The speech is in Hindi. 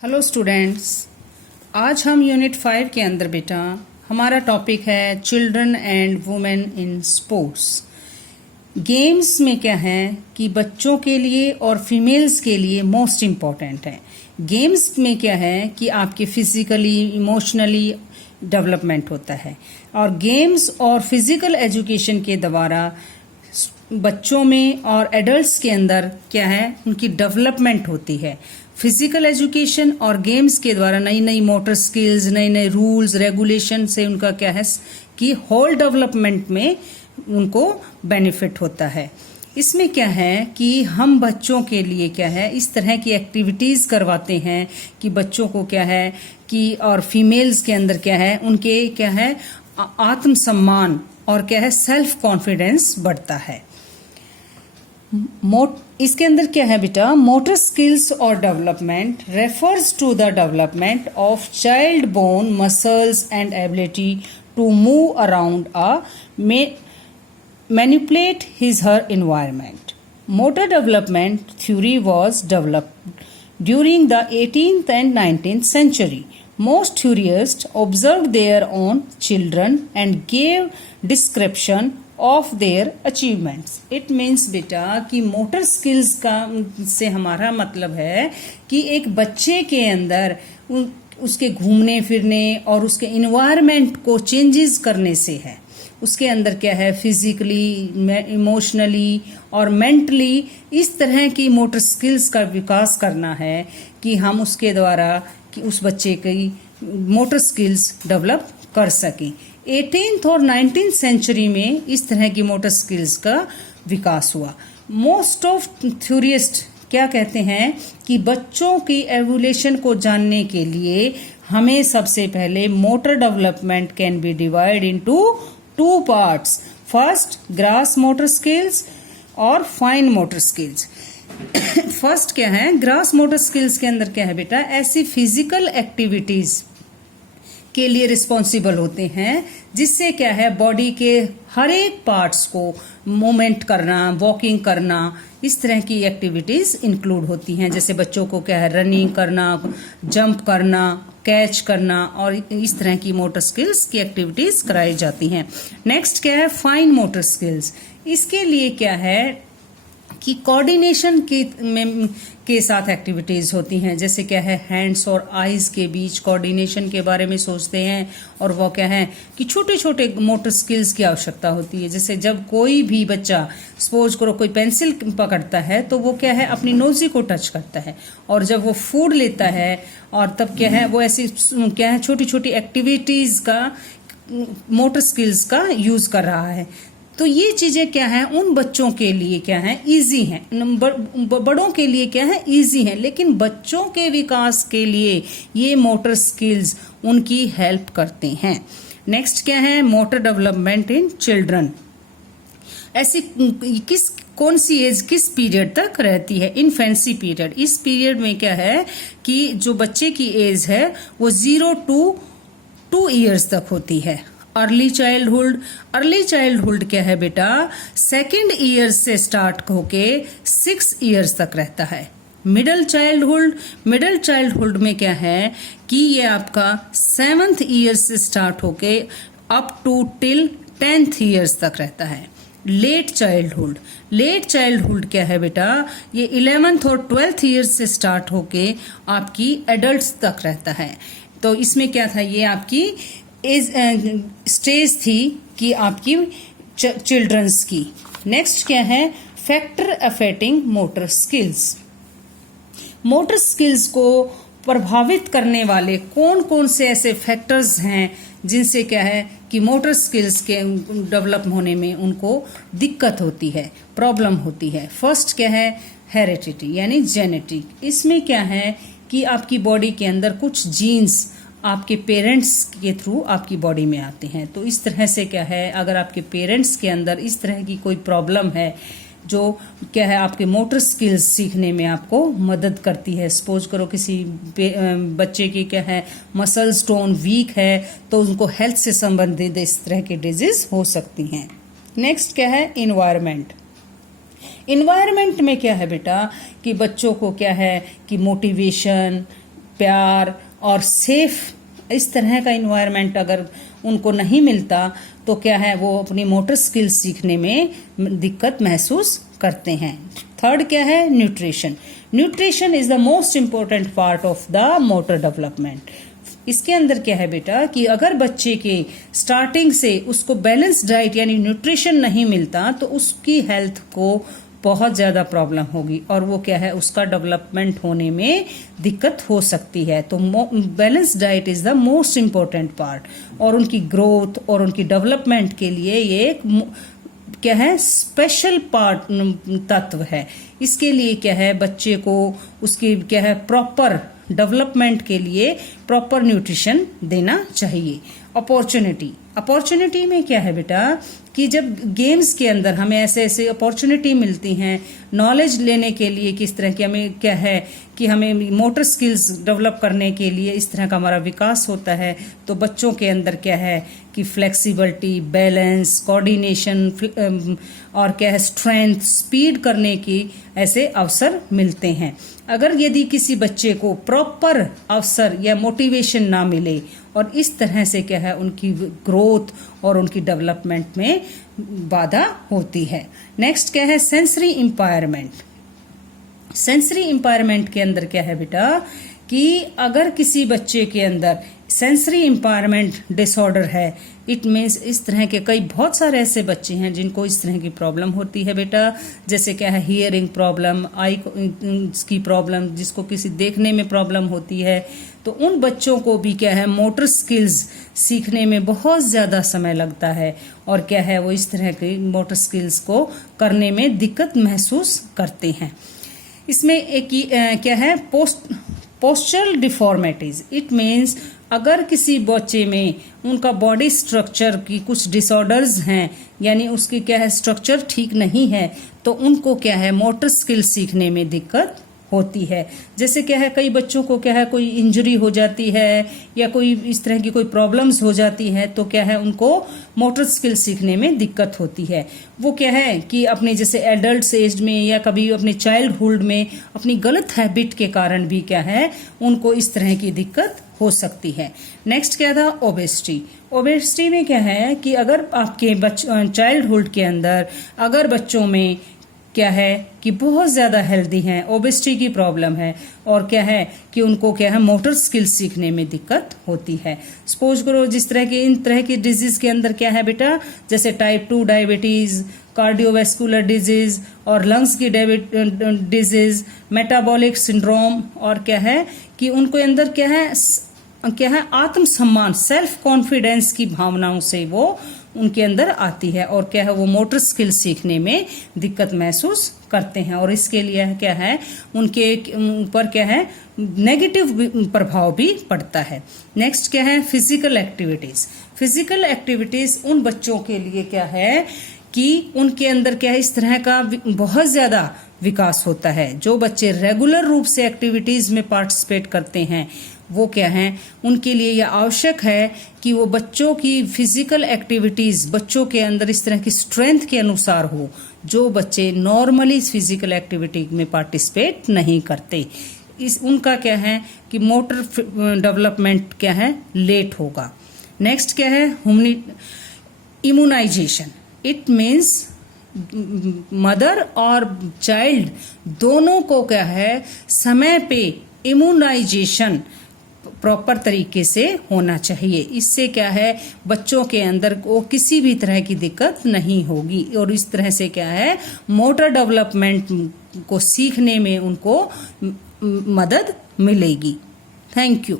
हेलो स्टूडेंट्स, आज हम यूनिट 5 के अंदर बेटा हमारा टॉपिक है children and women in sports. Games में क्या है कि बच्चों के लिए और फीमेल्स के लिए मोस्ट इम्पॉर्टेंट है। गेम्स में क्या है कि आपके फिजिकली इमोशनली डेवलपमेंट होता है और गेम्स और फिजिकल एजुकेशन के द्वारा बच्चों में और एडल्ट्स के अंदर क्या है उनकी डेवलपमेंट होती है। फिजिकल एजुकेशन और गेम्स के द्वारा नई नई मोटर स्किल्स, नए नए रूल्स रेगुलेशन से उनका क्या है कि होल डेवलपमेंट में उनको बेनिफिट होता है। इसमें क्या है कि हम बच्चों के लिए क्या है इस तरह की एक्टिविटीज़ करवाते हैं कि बच्चों को क्या है कि और फीमेल्स के अंदर क्या है उनके क्या है आत्मसम्मान और क्या है सेल्फ कॉन्फिडेंस बढ़ता है। इसके अंदर क्या है बेटा, मोटर स्किल्स और development refers to the development of child bone muscles and ability to move around manipulate his her environment. Motor development theory was developed during the 18th and 19th century. Most theorists observed their own children and gave description of their achievements. It means बेटा कि मोटर स्किल्स का से हमारा मतलब है कि एक बच्चे के अंदर उसके घूमने फिरने और उसके इन्वायरमेंट को चेंजेस करने से है। उसके अंदर क्या है फिजिकली, इमोशनली और मेंटली इस तरह की मोटर स्किल्स का विकास करना है कि हम उसके द्वारा कि उस बच्चे की मोटर स्किल्स डेवलप कर सकें। 18th और 19th सेंचुरी में इस तरह की मोटर स्किल्स का विकास हुआ। मोस्ट ऑफ थ्योरिस्ट क्या कहते हैं कि बच्चों की एवोल्यूशन को जानने के लिए हमें सबसे पहले motor development can be divide into 2 parts. First grass motor skills और फाइन मोटर स्किल्स। फर्स्ट क्या है, ग्रास मोटर स्किल्स के अंदर क्या है बेटा, ऐसी फिजिकल एक्टिविटीज के लिए रिस्पॉन्सिबल होते हैं जिससे क्या है बॉडी के हर एक पार्ट्स को मूवमेंट करना, वॉकिंग करना, इस तरह की एक्टिविटीज इंक्लूड होती हैं। जैसे बच्चों को क्या है रनिंग करना, जंप करना, कैच करना और इस तरह की मोटर स्किल्स की एक्टिविटीज कराई जाती हैं। नेक्स्ट क्या है फाइन मोटर स्किल्स। इसके लिए क्या है कि कोऑर्डिनेशन के साथ एक्टिविटीज होती हैं। जैसे क्या है हैंड्स और आईज के बीच कोऑर्डिनेशन के बारे में सोचते हैं और वो क्या है कि छोटे छोटे मोटर स्किल्स की आवश्यकता होती है। जैसे जब कोई भी बच्चा सपोज करो कोई पेंसिल पकड़ता है तो वो क्या है अपनी नोजी को टच करता है और जब वो फूड लेता है और तब क्या है वो ऐसी क्या है छोटी छोटी एक्टिविटीज का मोटर स्किल्स का यूज कर रहा है। तो ये चीजें क्या है उन बच्चों के लिए क्या है इजी हैं, बड़ों के लिए क्या है इजी हैं, लेकिन बच्चों के विकास के लिए ये मोटर स्किल्स उनकी हेल्प करते हैं। नेक्स्ट क्या है मोटर डेवलपमेंट इन चिल्ड्रन। ऐसी कौन सी एज किस पीरियड तक रहती है, इन्फेंसी पीरियड। इस पीरियड में क्या है कि जो बच्चे की एज है वो 0 to 2 ईयर्स तक होती है। अर्ली चाइल्डहुड क्या है बेटा, 2nd ईयर से स्टार्ट होके 6 ईयर्स तक रहता है। मिडिल चाइल्डहुड में क्या है कि ये आपका 7th ईयर से स्टार्ट होके up to till 10th years तक रहता है। लेट चाइल्डहुड क्या है बेटा, ये 11th और 12th ईयर्स से स्टार्ट होके आपकी एडल्ट्स तक रहता है। तो इसमें क्या था, ये आपकी स्टेज थी कि आपकी चिल्ड्रंस की। नेक्स्ट क्या है factor affecting motor skills. Motor skills को प्रभावित करने वाले कौन कौन से ऐसे फैक्टर्स हैं जिनसे क्या है कि मोटर स्किल्स के डेवलप होने में उनको दिक्कत होती है, प्रॉब्लम होती है। फर्स्ट क्या है हेरिडिटी यानी जेनेटिक। इसमें क्या है कि आपकी बॉडी के अंदर कुछ जीन्स आपके पेरेंट्स के थ्रू आपकी बॉडी में आते हैं। तो इस तरह से क्या है अगर आपके पेरेंट्स के अंदर इस तरह की कोई प्रॉब्लम है जो क्या है आपके मोटर स्किल्स सीखने में आपको मदद करती है। सपोज करो किसी बच्चे की क्या है मसल स्टोन वीक है तो उनको हेल्थ से संबंधित इस तरह की डिजीज हो सकती हैं। नेक्स्ट क्या है इन्वायरमेंट। में क्या है बेटा कि बच्चों को क्या है कि मोटिवेशन प्यार और सेफ इस तरह का इन्वायरमेंट अगर उनको नहीं मिलता तो क्या है, वो अपनी मोटर स्किल्स सीखने में दिक्कत महसूस करते हैं। थर्ड क्या है, nutrition. Nutrition is the most important part of the motor development. इसके अंदर क्या है बेटा कि अगर बच्चे के स्टार्टिंग से उसको बैलेंस डाइट यानी न्यूट्रिशन नहीं मिलता तो उसकी हेल्थ को बहुत ज़्यादा प्रॉब्लम होगी और वो क्या है, उसका डेवलपमेंट होने में दिक्कत हो सकती है। तो balance diet is the most important part और उनकी ग्रोथ और उनकी डेवलपमेंट के लिए ये एक क्या है, स्पेशल पार्ट तत्व है। इसके लिए क्या है, बच्चे को उसकी क्या है, प्रॉपर डेवलपमेंट के लिए प्रॉपर न्यूट्रिशन देना चाहिए। अपॉर्चुनिटी में क्या है बेटा कि जब गेम्स के अंदर हमें ऐसे ऐसे अपॉर्चुनिटी मिलती हैं नॉलेज लेने के लिए, किस तरह की हमें क्या है कि हमें मोटर स्किल्स डेवलप करने के लिए इस तरह का हमारा विकास होता है, तो बच्चों के अंदर क्या है कि फ्लेक्सिबिलिटी, बैलेंस, कोऑर्डिनेशन और क्या है, स्ट्रेंथ, स्पीड करने की ऐसे अवसर मिलते हैं। अगर यदि किसी बच्चे को प्रॉपर अवसर या मोटिवेशन ना मिले और इस तरह से क्या है, उनकी ग्रोथ और उनकी डेवलपमेंट में बाधा होती है। नेक्स्ट क्या है, सेंसरी एम्पावरमेंट। सेंसरी एम्पावरमेंट के अंदर क्या है बेटा कि अगर किसी बच्चे के अंदर सेंसरी एम्पावरमेंट डिसऑर्डर है, इट मीन्स इस तरह के कई बहुत सारे ऐसे बच्चे हैं जिनको इस तरह की प्रॉब्लम होती है बेटा, जैसे क्या है हियरिंग प्रॉब्लम, आई की प्रॉब्लम, जिसको किसी देखने में प्रॉब्लम होती है, तो उन बच्चों को भी क्या है मोटर स्किल्स सीखने में बहुत ज़्यादा समय लगता है और क्या है वो इस तरह की मोटर स्किल्स को करने में दिक्कत महसूस करते हैं। इसमें एक क्या है, पोस्चरल डिफॉर्मिटीज। इट मीन्स अगर किसी बच्चे में उनका बॉडी स्ट्रक्चर की कुछ डिसऑर्डर्स हैं यानी उसकी क्या है स्ट्रक्चर ठीक नहीं है, तो उनको क्या है मोटर स्किल सीखने में दिक्कत होती है। जैसे क्या है कई बच्चों को क्या है कोई इंजरी हो जाती है या कोई इस तरह की कोई प्रॉब्लम्स हो जाती है, तो क्या है उनको मोटर स्किल सीखने में दिक्कत होती है। वो क्या है कि अपने जैसे एडल्ट एज में या कभी अपने चाइल्डहुड में अपनी गलत हैबिट के कारण भी क्या है उनको इस तरह की दिक्कत हो सकती है। नेक्स्ट क्या था, ओबेसिटी। ओबेसिटी में क्या है कि अगर आपके चाइल्डहुड के अंदर अगर बच्चों में क्या है कि बहुत ज़्यादा हेल्दी हैं, ओबेसिटी की प्रॉब्लम है और क्या है कि उनको क्या है मोटर स्किल्स सीखने में दिक्कत होती है। सपोज करो जिस तरह के इन तरह की डिजीज के अंदर क्या है बेटा, जैसे टाइप 2 डायबिटीज, कार्डियोवैस्कुलर डिजीज और लंग्स की डिजीज, मेटाबॉलिक सिंड्रोम और क्या है कि उनको अंदर क्या है आत्मसम्मान, सेल्फ कॉन्फिडेंस की भावनाओं से वो उनके अंदर आती है और क्या है वो मोटर स्किल सीखने में दिक्कत महसूस करते हैं और इसके लिए क्या है उनके ऊपर क्या है नेगेटिव प्रभाव भी पड़ता है। नेक्स्ट क्या है, फिजिकल एक्टिविटीज। फिजिकल एक्टिविटीज उन बच्चों के लिए क्या है कि उनके अंदर क्या है इस तरह का बहुत ज्यादा विकास होता है। जो बच्चे रेगुलर रूप से एक्टिविटीज में पार्टिसिपेट करते हैं वो क्या है उनके लिए यह आवश्यक है कि वो बच्चों की फिजिकल एक्टिविटीज बच्चों के अंदर इस तरह की स्ट्रेंथ के अनुसार हो जो बच्चे नॉर्मली फिजिकल एक्टिविटी में पार्टिसिपेट नहीं करते। उनका क्या है कि मोटर डेवलपमेंट क्या है लेट होगा। नेक्स्ट क्या है, इम्यूनाइजेशन। इट मीन्स मदर और चाइल्ड दोनों को क्या है समय पे इम्यूनाइजेशन प्रॉपर तरीके से होना चाहिए। इससे क्या है बच्चों के अंदर को किसी भी तरह की दिक्कत नहीं होगी और इस तरह से क्या है मोटर डेवलपमेंट को सीखने में उनको मदद मिलेगी। Thank you.